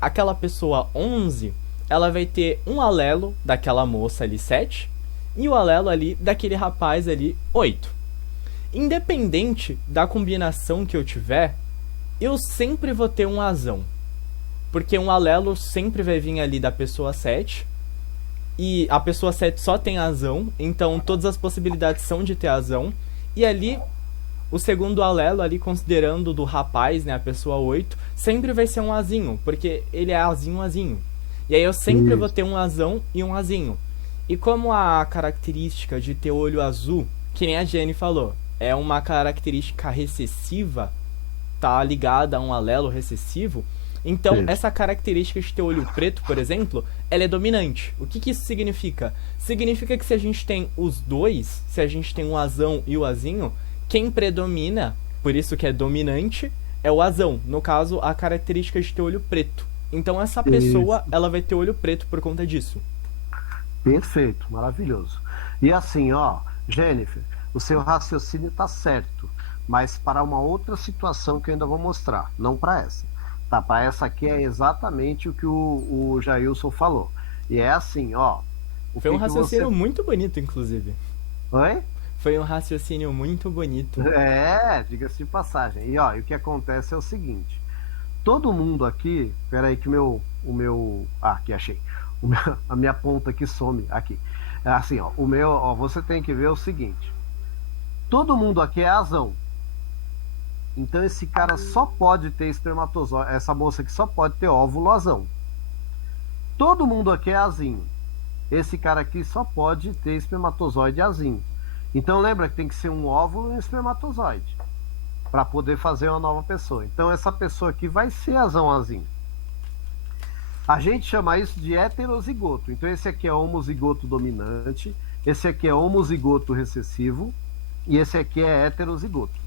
aquela pessoa 11, ela vai ter um alelo daquela moça ali 7 e o alelo ali daquele rapaz ali 8. Independente da combinação que eu tiver, eu sempre vou ter um azão. Porque um alelo sempre vai vir ali da pessoa 7 e a pessoa 7 só tem azão, então todas as possibilidades são de ter azão. E ali, o segundo alelo ali, considerando do rapaz, né, a pessoa 8, sempre vai ser um azinho, porque ele é azinho, azinho. E aí eu sempre vou ter um azão e um azinho. E como a característica de ter olho azul, que nem a Jenny falou, é uma característica recessiva, tá ligada a um alelo recessivo, então Isso. essa característica de ter olho preto, por exemplo, ela é dominante. O que que isso significa? Significa que se a gente tem os dois, se a gente tem o azão e o azinho, quem predomina, por isso que é dominante, é o azão. No caso, a característica de ter olho preto. Então essa pessoa, ela vai ter olho preto por conta disso. Perfeito, maravilhoso. E assim, ó, Jennifer, o seu raciocínio tá certo, mas para uma outra situação que eu ainda vou mostrar, não para essa. Tá, para essa aqui é exatamente o que o Jailson falou. E é assim, ó. Foi um raciocínio muito bonito, inclusive. Oi? Foi um raciocínio muito bonito. É, diga-se de passagem. E ó, e o que acontece é o seguinte: todo mundo aqui, peraí que aqui achei. A minha ponta aqui some aqui. É assim, ó, você tem que ver o seguinte: todo mundo aqui é azão. Então esse cara só pode ter espermatozoide, essa moça aqui só pode ter óvulo azão. Todo mundo aqui é azinho. Esse cara aqui só pode ter espermatozoide azinho. Então lembra que tem que ser um óvulo e um espermatozoide para poder fazer uma nova pessoa. Então essa pessoa aqui vai ser azão azinho. A gente chama isso de heterozigoto. Então esse aqui é homozigoto dominante, esse aqui é homozigoto recessivo e esse aqui é heterozigoto.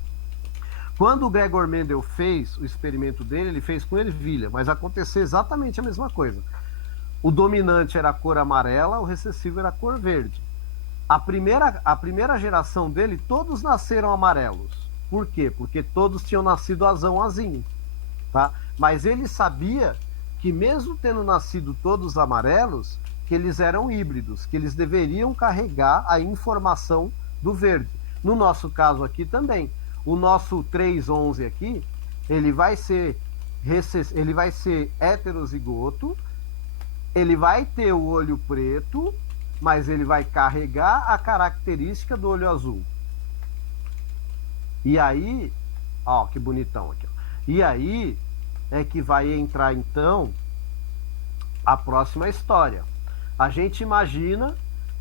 Quando o Gregor Mendel fez o experimento dele, ele fez com ervilha, mas aconteceu exatamente a mesma coisa. O dominante era a cor amarela, o recessivo era a cor verde. A primeira geração dele, todos nasceram amarelos. Por quê? Porque todos tinham nascido azão-azinho. Tá? Mas ele sabia que mesmo tendo nascido todos amarelos, que eles eram híbridos, que eles deveriam carregar a informação do verde. No nosso caso aqui também. O nosso 311 aqui, ele vai ser heterozigoto, ele vai ter o olho preto, mas ele vai carregar a característica do olho azul. E aí, ó, que bonitão aqui. E aí é que vai entrar então a próxima história. A gente imagina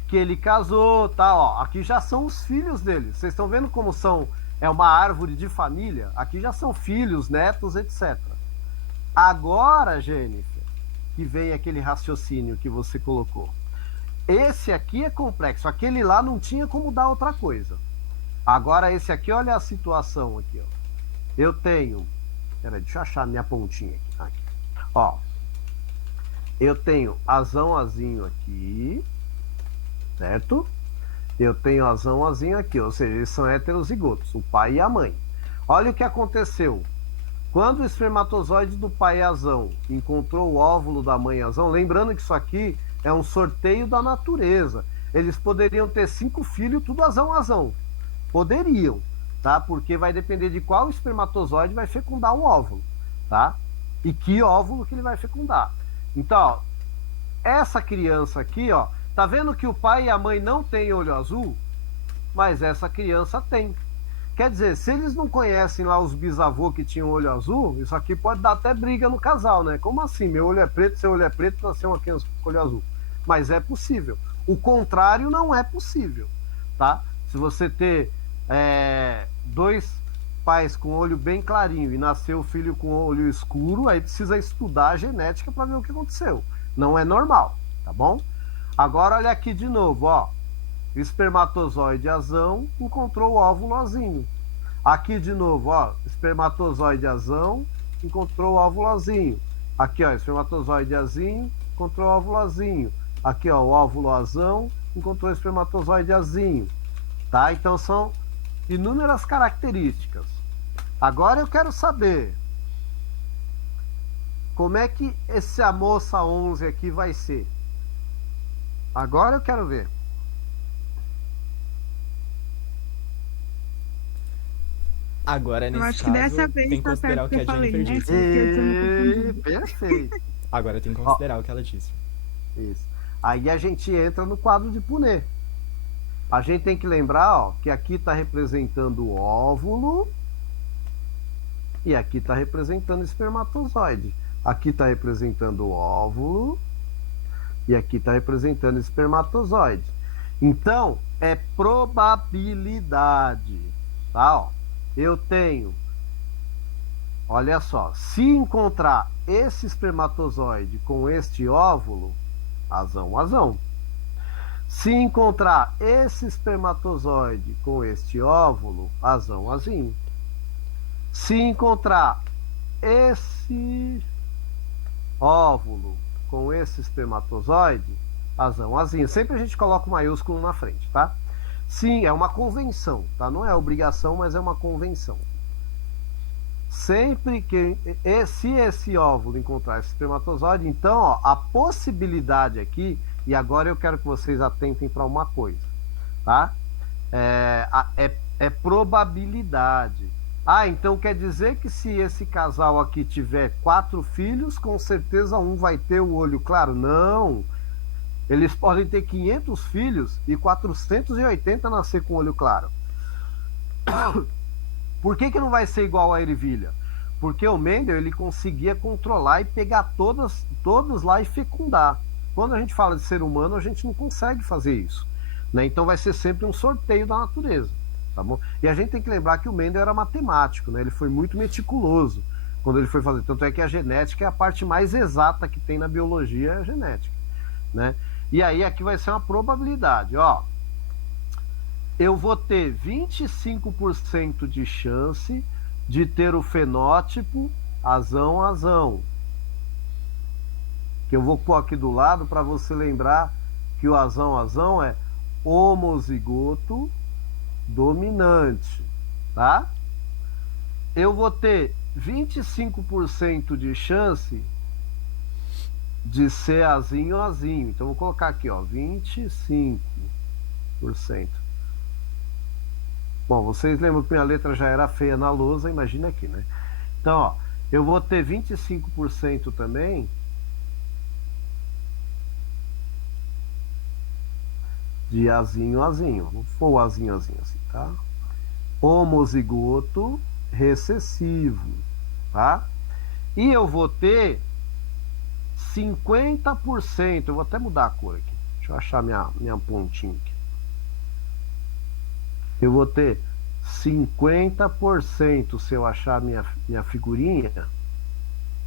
que ele casou, tá, ó, aqui já são os filhos dele. Vocês estão vendo como são, é uma árvore de família? Aqui já são filhos, netos, etc. Agora, Jennifer, que vem aquele raciocínio que você colocou. Esse aqui é complexo. Aquele lá não tinha como dar outra coisa. Agora esse aqui, olha a situação aqui, ó. Eu tenho... Peraí, deixa eu achar minha pontinha aqui. Ó. Eu tenho azão-azinho aqui. Certo? Eu tenho azão-azinho aqui. Ou seja, eles são heterozigotos. O pai e a mãe. Olha o que aconteceu. Quando o espermatozoide do pai azão encontrou o óvulo da mãe azão, lembrando que isso aqui é um sorteio da natureza. Eles poderiam ter 5 filhos, tudo azão. Poderiam, tá? Porque vai depender de qual espermatozoide vai fecundar o óvulo, tá? E que óvulo que ele vai fecundar. Então, ó, essa criança aqui, ó, tá vendo que o pai e a mãe não têm olho azul? Mas essa criança tem. Quer dizer, se eles não conhecem lá os bisavôs que tinham olho azul, isso aqui pode dar até briga no casal, né? Como assim? Meu olho é preto, seu olho é preto, nasceu uma criança com olho azul. Mas é possível. O contrário não é possível, tá? Se você ter 2 pais com olho bem clarinho e nasceu o filho com olho escuro, aí precisa estudar a genética para ver o que aconteceu. Não é normal, tá bom? Agora olha aqui de novo, ó. O espermatozoide azão encontrou o óvulo azinho. Aqui de novo, ó, espermatozoide azão encontrou o óvulo azinho. Aqui, ó, espermatozoide azinho encontrou o óvulo azinho. Aqui, ó, o óvulo azão encontrou o espermatozoide azinho. Tá? Então são inúmeras características. Agora eu quero saber como é que essa moça 11 aqui vai ser. Agora eu quero ver. Agora, Eu nesse acho que caso, dessa vez tem que tá considerar o certo que que a eu falei, Jennifer né? disse. Porque eu tô me confundindo. Perfeito. Agora tem que considerar o que ela disse. Isso. Aí a gente entra no quadro de Punnett. A gente tem que lembrar, ó, que aqui está representando o óvulo e aqui está representando o espermatozoide. Aqui está representando o óvulo e aqui está representando o espermatozoide. Então, é probabilidade, tá? Ó, eu tenho, olha só, se encontrar esse espermatozoide com este óvulo, azão. Se encontrar esse espermatozoide com este óvulo, azinho. Se encontrar esse óvulo com esse espermatozoide, azinho. Sempre a gente coloca o maiúsculo na frente, tá? Sim, é uma convenção, tá? Não é obrigação, mas é uma convenção. Sempre que se esse óvulo encontrar esse espermatozoide, então, ó, a possibilidade aqui, e agora eu quero que vocês atentem para uma coisa, tá? É probabilidade. Ah, então quer dizer que se esse casal aqui tiver 4 filhos, com certeza um vai ter o olho claro? Não. Eles podem ter 500 filhos e 480 nascer com olho claro. Por que não vai ser igual a ervilha? Porque o Mendel ele conseguia controlar e pegar todos lá e fecundar. Quando a gente fala de ser humano, a gente não consegue fazer isso, né? Então vai ser sempre um sorteio da natureza, tá bom? E a gente tem que lembrar que o Mendel era matemático, né? Ele foi muito meticuloso quando ele foi fazer. Tanto é que a genética é a parte mais exata que tem na biologia, é a genética, né? E aí aqui vai ser uma probabilidade, ó. Eu vou ter 25% de chance de ter o fenótipo azão. Que eu vou pôr aqui do lado para você lembrar que o azão é homozigoto dominante, tá? Eu vou ter 25% de chance de ser azinho. Então vou colocar aqui, ó, 25%. Bom, vocês lembram que minha letra já era feia na lousa, imagina aqui, né? Então, ó, eu vou ter 25% também de azinho. Vou pôr o azinho assim, tá? Homozigoto recessivo, tá? E eu vou ter 50%, eu vou até mudar a cor aqui. Deixa eu achar minha pontinha aqui. Eu vou ter 50%, se eu achar minha figurinha,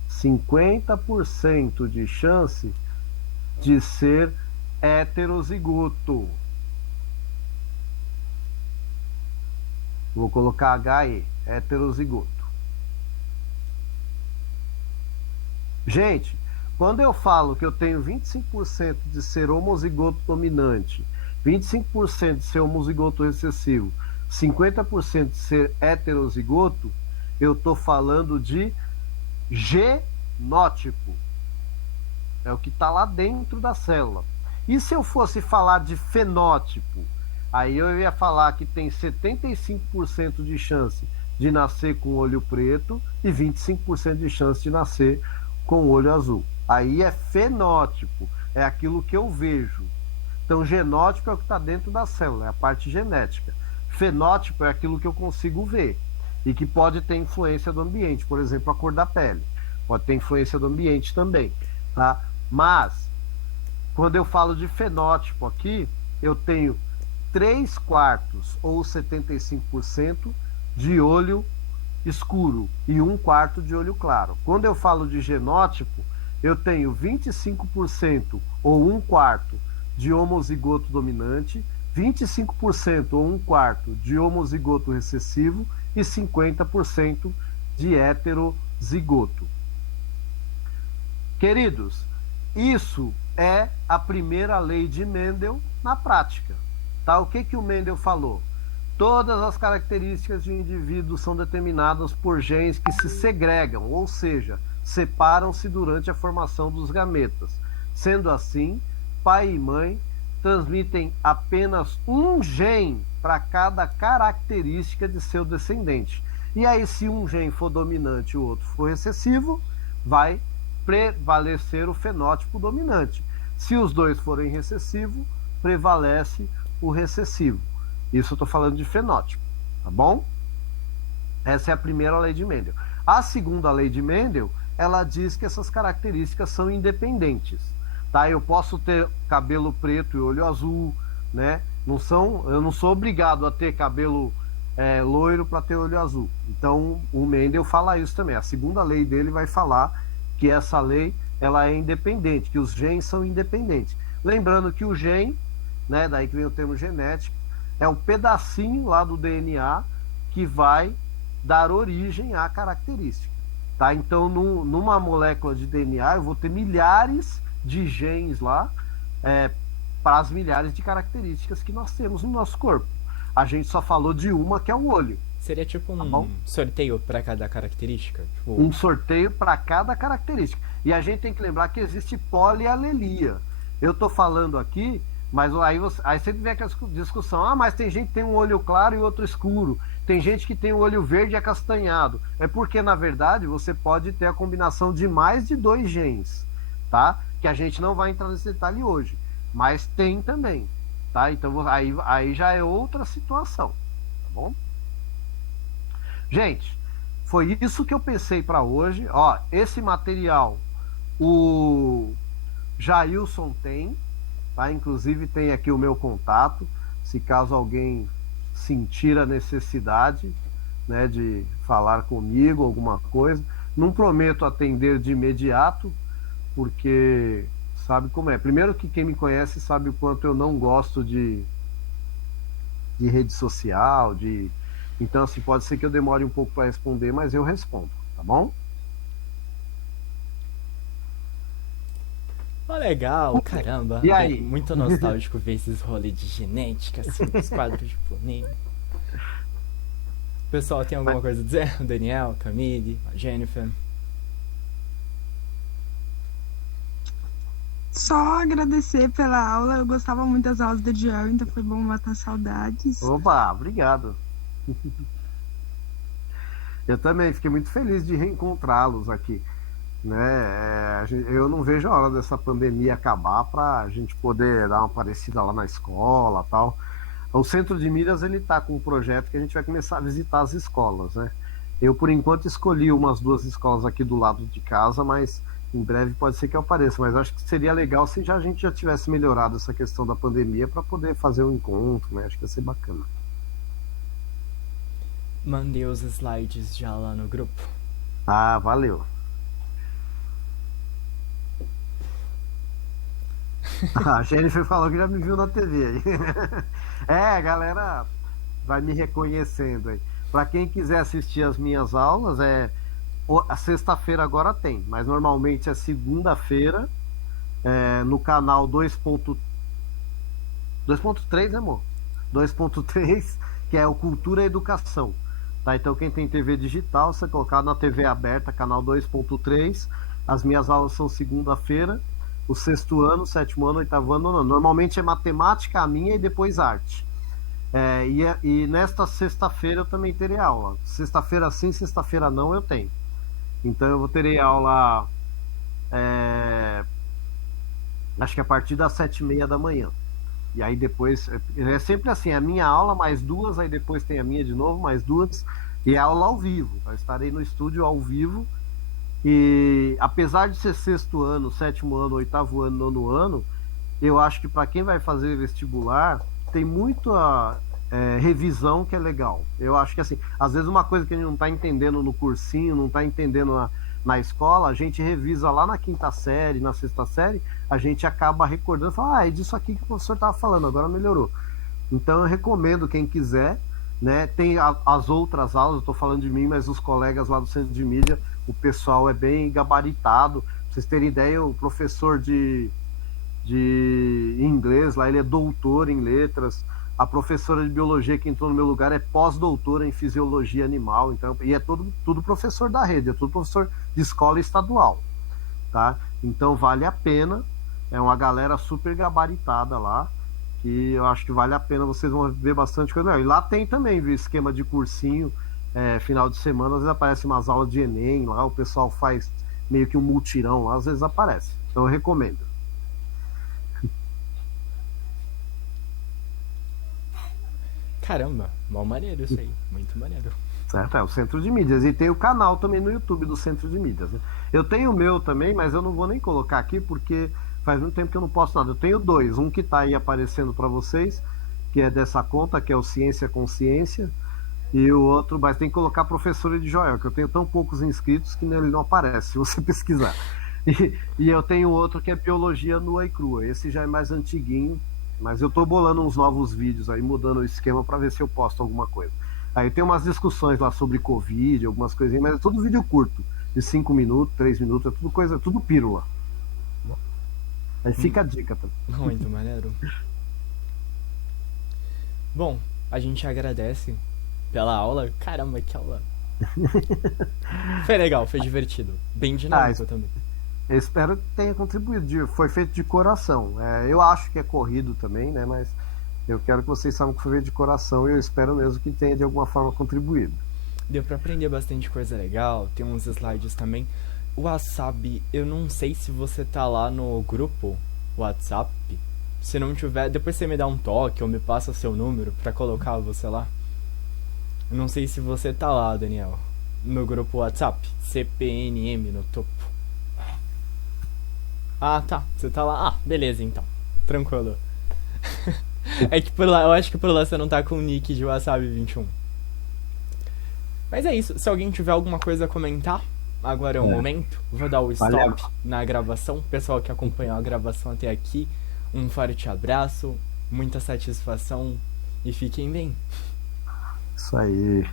50% de chance de ser heterozigoto. Vou colocar HE, heterozigoto. Gente, quando eu falo que eu tenho 25% de ser homozigoto dominante, 25% de ser homozigoto recessivo, 50% de ser heterozigoto, eu estou falando de genótipo. É o que está lá dentro da célula. E se eu fosse falar de fenótipo? Aí eu ia falar que tem 75% de chance de nascer com olho preto e 25% de chance de nascer com olho azul. Aí é fenótipo, é aquilo que eu vejo. Então, genótipo é o que está dentro da célula, é a parte genética. Fenótipo é aquilo que eu consigo ver e que pode ter influência do ambiente, por exemplo, a cor da pele. Pode ter influência do ambiente também, tá? Mas, quando eu falo de fenótipo aqui, eu tenho 3/4 ou 75% de olho escuro e 1/4 de olho claro. Quando eu falo de genótipo, eu tenho 25% ou 1/4 de homozigoto dominante, 25% ou 1/4 de homozigoto recessivo e 50% de heterozigoto. Queridos, isso é a primeira lei de Mendel na prática. Tá? O que o Mendel falou? Todas as características de um indivíduo são determinadas por genes que se segregam, ou seja, separam-se durante a formação dos gametas. Sendo assim, pai e mãe transmitem apenas um gene para cada característica de seu descendente. E aí, se um gene for dominante e o outro for recessivo, vai prevalecer o fenótipo dominante. Se os dois forem recessivos, prevalece o recessivo. Isso eu estou falando de fenótipo, tá bom? Essa é a primeira lei de Mendel. A segunda lei de Mendel, ela diz que essas características são independentes, tá? Eu posso ter cabelo preto e olho azul, né? Eu não sou obrigado a ter cabelo loiro para ter olho azul. Então, o Mendel fala isso também. A segunda lei dele vai falar que essa lei ela é independente, que os genes são independentes. Lembrando que o gene, né, daí que vem o termo genético, é um pedacinho lá do DNA que vai dar origem à característica. Tá? Então, numa molécula de DNA, eu vou ter milhares de genes lá para as milhares de características que nós temos no nosso corpo. A gente só falou de uma, que é o olho. Seria tipo um sorteio para cada característica? Tipo... Um sorteio para cada característica. E a gente tem que lembrar que existe polialelia. Eu estou falando aqui, mas aí sempre vem aquela discussão. Mas tem gente que tem um olho claro e outro escuro. Tem gente que tem o olho verde e acastanhado. É porque, na verdade, você pode ter a combinação de mais de 2 genes, tá? Que a gente não vai entrar nesse detalhe hoje. Mas tem também, tá? Então aí já é outra situação, tá bom? Gente, foi isso que eu pensei para hoje. Ó, esse material o Jailson tem, tá? Inclusive tem aqui o meu contato, se caso alguém sentir a necessidade, né, de falar comigo alguma coisa. Não prometo atender de imediato, porque sabe como é. Primeiro que quem me conhece sabe o quanto eu não gosto de rede social, então assim, pode ser que eu demore um pouco para responder, mas eu respondo, tá bom? Legal, caramba. E aí? Muito nostálgico ver esses rolês de genética, assim, os quadros de planeta. Pessoal, tem alguma coisa a dizer? O Daniel, Camille, a Jennifer? Só agradecer pela aula. Eu gostava muito das aulas do Diel, então foi bom matar saudades. Opa, obrigado. Eu também fiquei muito feliz de reencontrá-los aqui, né? Eu não vejo a hora dessa pandemia acabar para a gente poder dar uma parecida lá na escola, tal. O Centro de Mídias ele está com um projeto que a gente vai começar a visitar as escolas, né? Eu por enquanto escolhi umas 2 escolas aqui do lado de casa, mas em breve pode ser que eu apareça. Mas acho que seria legal se a gente já tivesse melhorado essa questão da pandemia para poder fazer um encontro, né? Acho que ia ser bacana. Mandei os slides já lá no grupo. Ah, valeu. A Jennifer falou que já me viu na TV aí. A galera vai me reconhecendo aí. Para quem quiser assistir as minhas aulas, a sexta-feira agora tem, mas normalmente é segunda-feira, no canal 2.3, né, amor? 2.3, que é o Cultura e Educação. Tá? Então quem tem TV digital, você colocar na TV aberta, canal 2.3. As minhas aulas são segunda-feira, o sexto ano, sétimo ano, oitavo ano, não. Normalmente é matemática, a minha, e depois arte. E nesta sexta-feira eu também terei aula. Sexta-feira sim, sexta-feira não, eu tenho. Então eu terei aula, acho que a partir das 7h30 da manhã. E aí depois, é sempre assim, a minha aula mais duas, aí depois tem a minha de novo, mais duas, e é aula ao vivo. Eu estarei no estúdio ao vivo, e apesar de ser sexto ano, sétimo ano, oitavo ano, nono ano, eu acho que para quem vai fazer vestibular, tem muita revisão que é legal. Eu acho que assim, às vezes uma coisa que a gente não está entendendo no cursinho, não está entendendo na escola, a gente revisa lá na quinta série, na sexta série, a gente acaba recordando, fala, é disso aqui que o professor estava falando, agora melhorou. Então eu recomendo quem quiser, né? Tem as outras aulas, eu estou falando de mim, mas os colegas lá do Centro de Mídia, o pessoal é bem gabaritado. Pra vocês terem ideia, o professor de inglês lá, ele é doutor em letras. A professora de biologia que entrou no meu lugar é pós-doutora em fisiologia animal, então, e é tudo professor da rede, é tudo professor de escola estadual, tá? Então vale a pena, é uma galera super gabaritada lá, que eu acho que vale a pena, vocês vão ver bastante coisa. E lá tem também, viu, esquema de cursinho, final de semana, às vezes aparece umas aulas de Enem, lá o pessoal faz meio que um multirão lá, às vezes aparece, então eu recomendo. Caramba, mal maneiro isso aí, muito maneiro. Certo, é o Centro de Mídias. E tem o canal também no YouTube do Centro de Mídias, né? Eu tenho o meu também, mas eu não vou nem colocar aqui porque faz muito tempo que eu não posto nada. Eu tenho dois, um que está aí aparecendo para vocês, que é dessa conta, que é o Ciência Consciência, e o outro, mas tem que colocar Professor de Joel, que eu tenho tão poucos inscritos que ele não aparece, se você pesquisar. E eu tenho outro que é Biologia Nua e Crua. Esse já é mais antiguinho, mas eu tô bolando uns novos vídeos aí, mudando o esquema para ver se eu posto alguma coisa. Aí tem umas discussões lá sobre Covid, algumas coisinhas, mas é tudo vídeo curto, de 5 minutos, 3 minutos, é tudo coisa, tudo pílula. Aí fica a dica também. Muito maneiro. Bom, a gente agradece pela aula. Caramba, que aula. Foi legal, foi divertido. Bem dinâmico também. Eu espero que tenha contribuído. Foi feito de coração. Eu acho que é corrido também, né? Mas eu quero que vocês saibam que foi feito de coração e eu espero mesmo que tenha de alguma forma contribuído. Deu pra aprender bastante coisa legal. Tem uns slides também. O Wasabi, eu não sei se você tá lá no grupo WhatsApp. Se não tiver, depois você me dá um toque ou me passa seu número pra colocar você lá. Eu não sei se você tá lá, Daniel, no grupo WhatsApp. CPNM no topo. Ah, tá. Você tá lá. Ah, beleza, então. Tranquilo. É que por lá, eu acho que por lá você não tá com o nick de Wasabi 21. Mas é isso. Se alguém tiver alguma coisa a comentar, agora é o momento. Vou dar o stop na gravação. Pessoal que acompanhou a gravação até aqui, um forte abraço, muita satisfação e fiquem bem. Isso aí.